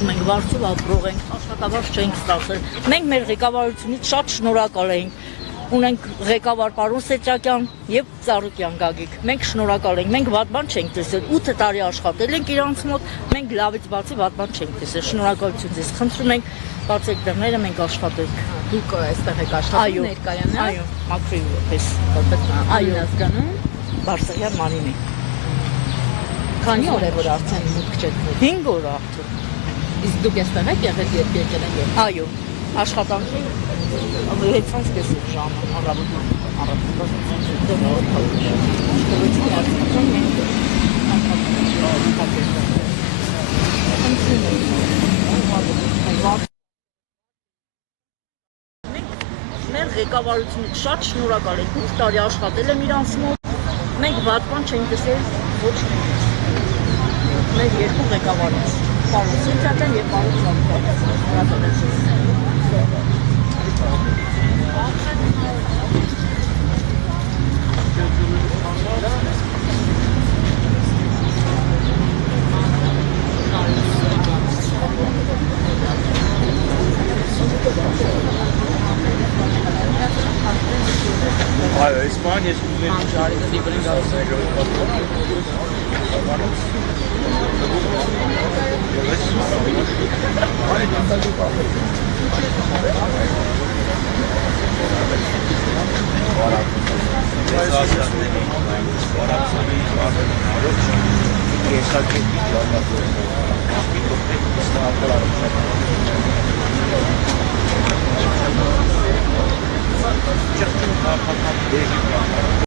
խնդրում ենք, վարձով ապրող ենք, աշխատավարձ չենք ստացել։ Մենք մեր ղեկավարությունից շատ շնորհակալ ենք։ Ունենք ղեկավար պարոն Սեչակյան եւ Ծառուկյան Գագիկ։ Մենք շնորհակալ ենք։ Մենք վատ բան չենք տեսել։ 8 տարի աշխատել ենք իրանց մոտ։ Մենք լավից բացի վատ բան չենք տեսել։ Շնորհակալություն ձեզ խնդրում ենք։ Բացեք դռները, մենք աշխատենք։ Դուք այստեղ եք աշխատում ներկայանալ։ Այո, մաքրի որպես այո, ազգանում Բարսեղյան Մարինե։ Քանի օր է որ արդեն մուտք չեք գտնում։ 5 օր արդեն։ Իսկ դուք այստեղ եք եղել երբ եկել եք։ Այո, աշխատանքի 6:30 ժամը առավոտյան Մեր ղեկավարությունից շատ շնորհակալ ենք, 8 տարի աշխատել եմ իրանց մոտ, մենք վատ բան չենք տեսել ոչ մեկ։ Մեր երկու ղեկավարից, պարոն Սեչակյան եւ պարոն Ծառուկյան։ Այո, Իսպանիա